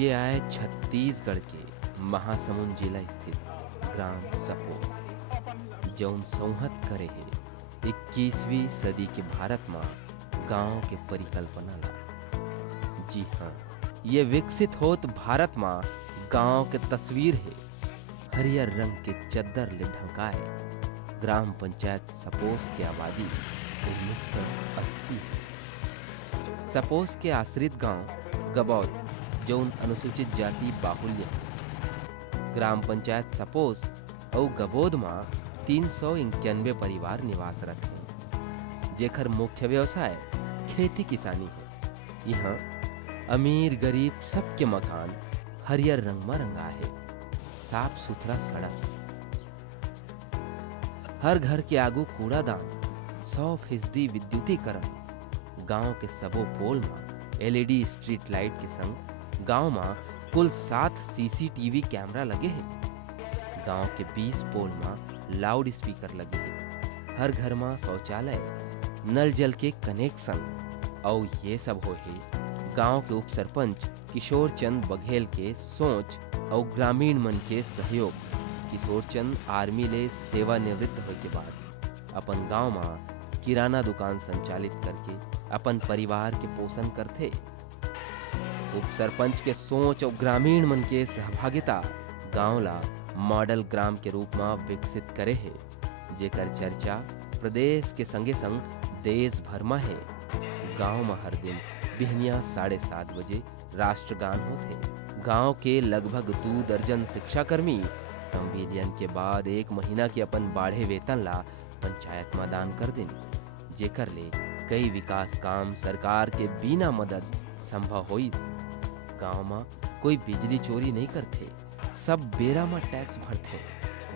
ये आए छत्तीसगढ़ के महासमुंद जिला स्थित ग्राम सपोज, जौन संहत करे है 21वीं सदी के भारत में गांव के परिकल्पना ला। जी हाँ, ये विकसित होत भारत में गांव के तस्वीर है। हरियर रंग के चद्दर ले ढंकाए ग्राम पंचायत सपोज के आबादी 1980 है। सपोज के आश्रित गांव गबौद जौन अनुसूचित जाति बाहुल्य है। ग्राम पंचायत सपोज और गबोद में 391 परिवार निवासरत हैं, जेकर मुख्य व्यवसाय खेती किसानी है। यहाँ अमीर गरीब सबके मकान हरियर रंग में रंगा है। साफ सुथरा सड़क, हर घर के आगू कूड़ादान, 100% विद्युतीकरण, गांव के सबो पोल में LED स्ट्रीट लाइट के संग गांव में कुल 7 CCTV कैमरा लगे हैं। गांव के 20 पोल में लाउड स्पीकर लगे हैं। हर घर में शौचालय, नल जल के कनेक्शन और ये सब हो है गांव के उप सरपंच किशोर चंद बघेल के सोच और ग्रामीण मन के सहयोग। किशोर चंद आर्मी ले सेवानिवृत्त होने के बाद अपन गांव में किराना दुकान संचालित करके अपन परिवार के पोषण करते। उप सरपंच के सोच और ग्रामीण मन के सहभागिता गांव ला मॉडल ग्राम के रूप में विकसित करे है, जेकर चर्चा प्रदेश के संगे संग देश भर में है। गांव में हर दिन बिहनिया 7:30 बजे राष्ट्रगान होते। गांव के लगभग 2 दर्जन शिक्षाकर्मी संविलियन के बाद 1 महीना के अपन बाढ़े वेतन ला पंचायत में दान कर दिन, जेकर ले कई विकास काम सरकार के बिना मदद संभव होई। गांव में कोई बिजली चोरी नहीं करते, सब बेरा में टैक्स भरते।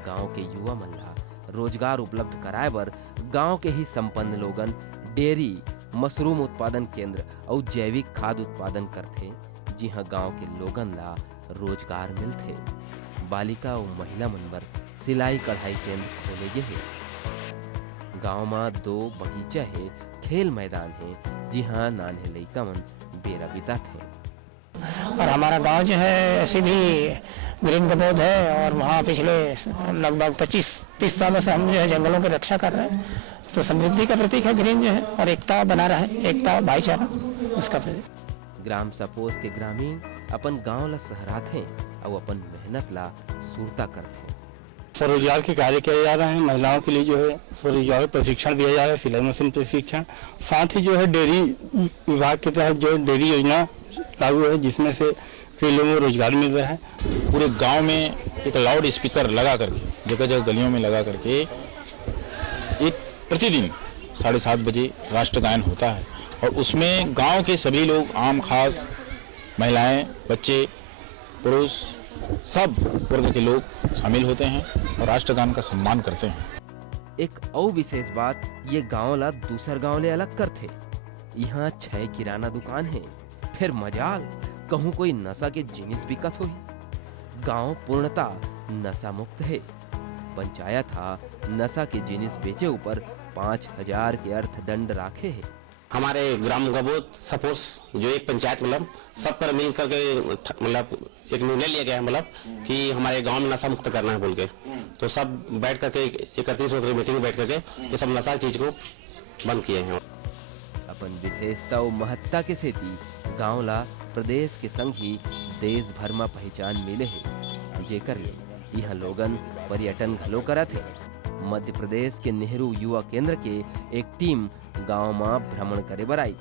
गांव के युवा मन ला रोजगार उपलब्ध कराए बर गांव के ही संपन्न लोगन डेयरी, मशरूम उत्पादन केंद्र और जैविक खाद उत्पादन करते, जी हाँ गांव के लोगन ला रोजगार मिलते। बालिका और महिला मन बर सिलाई कढ़ाई केंद्र खोले गए हैं। गांव में 2 बगीचा है, खेल मैदान है, जी हाँ नान्हे लइका मन बेरा बिताते हैं। और हमारा गांव जो है ऐसे भी ग्रीन गबोद है और वहाँ पिछले लगभग 25-30 सालों से हम जो है जंगलों की रक्षा कर रहे हैं। तो समृद्धि का प्रतीक है ग्रीन जो है, और एकता बना रहा है, एकता भाईचारा उसका प्रतीक। ग्राम सपोज के ग्रामीण अपन गांव ला सहराते और अपन मेहनत ला सुरता करते। स्वरोजगार के कार्य किए जा रहे हैं। महिलाओं के लिए जो है स्वरोजगार प्रशिक्षण दिया जा रहा है, सिलाई मशीन प्रशिक्षण। साथ ही जो है डेयरी विभाग के तहत जो डेयरी योजना लागू है, जिसमें से कई लोगों को रोजगार मिल रहा है। पूरे गांव में एक लाउड स्पीकर लगा करके जगह जगह गलियों में लगा करके एक प्रतिदिन 7:30 बजे राष्ट्रगान होता है, और उसमें गांव के सभी लोग, आम खास महिलाएं, बच्चे, पुरुष, सब वर्ग के लोग शामिल होते हैं और राष्ट्रगान का सम्मान करते हैं। एक और विशेष बात ये गांव ला दूसर गांव ले अलग करते। यहाँ 6 किराना दुकान है। फिर मजाल कहूँ कोई नशा के जिनिस बिकत हुई। गांव पूर्णतः नशा मुक्त है। पंचायत हा नशा के जिनिस बेचे ऊपर 5000 के अर्थदंड राखे है। हमारे ग्राम गबोद सपोज जो एक पंचायत मतलब सब कर मिल करके मतलब एक निर्णय लिया गया है, मतलब कि हमारे गांव में नशा मुक्त करना है बोल के। तो सब बैठ करके 31 होकर मीटिंग में बैठ करके ये सब नशा चीज को बंद किए हैं। अपन विशेषता और महत्ता के सेती गांव ला प्रदेश के संग ही देश भर में पहचान मिले है, जेकर ले यहाँ लोगन पर्यटन घलो करत है। मध्य प्रदेश के नेहरू युवा केंद्र के एक टीम गांव में भ्रमण करे बर आई,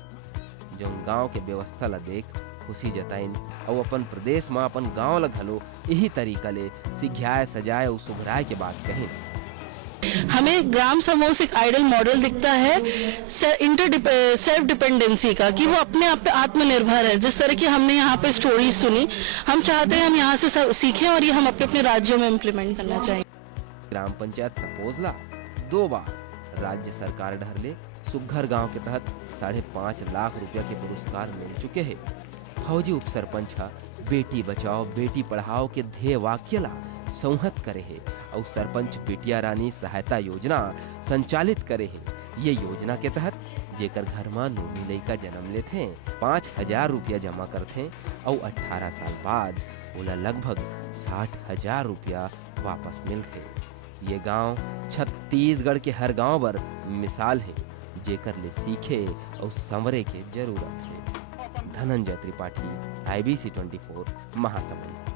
जो गांव के व्यवस्था ला देख खुशी जताइन और अपन प्रदेश में अपन गांव ला घलो यही तरीका ले सिखाए सजाए और सुधराए के बात कही। हमें ग्राम समूह एक आइडल मॉडल दिखता है सेल्फ डिपेंडेंसी का, कि वो अपने आप पे आत्मनिर्भर है। जिस तरह की हमने यहाँ पे स्टोरी सुनी, हम चाहते हैं हम यहाँ से सीखें और ये हम अपने अपने राज्यों में इम्प्लीमेंट करना चाहिए। ग्राम पंचायत सपोज ला 2 बार राज्य सरकार ढहले सुघर गांव के तहत 5.5 लाख रुपया के पुरस्कार मिल चुके हैं। फौजी उप सरपंच बेटी बचाओ बेटी पढ़ाओ के ध्येय वाक्य ला संहत करे है और सरपंच बिटिया रानी सहायता योजना संचालित करे है, ये योजना के तहत जेकर घर में नूनी लइका जन्म लेथे 5,000 रुपया जमा करथे और 18 साल बाद ओला लगभग 60,000 रुपया वापस मिलथे। ये गांव छत्तीसगढ़ के हर गांव बर मिसाल है जेकर ले सीखे और संवरे के जरूरत है। धनंजय त्रिपाठी, IBC 24 महासमुंद।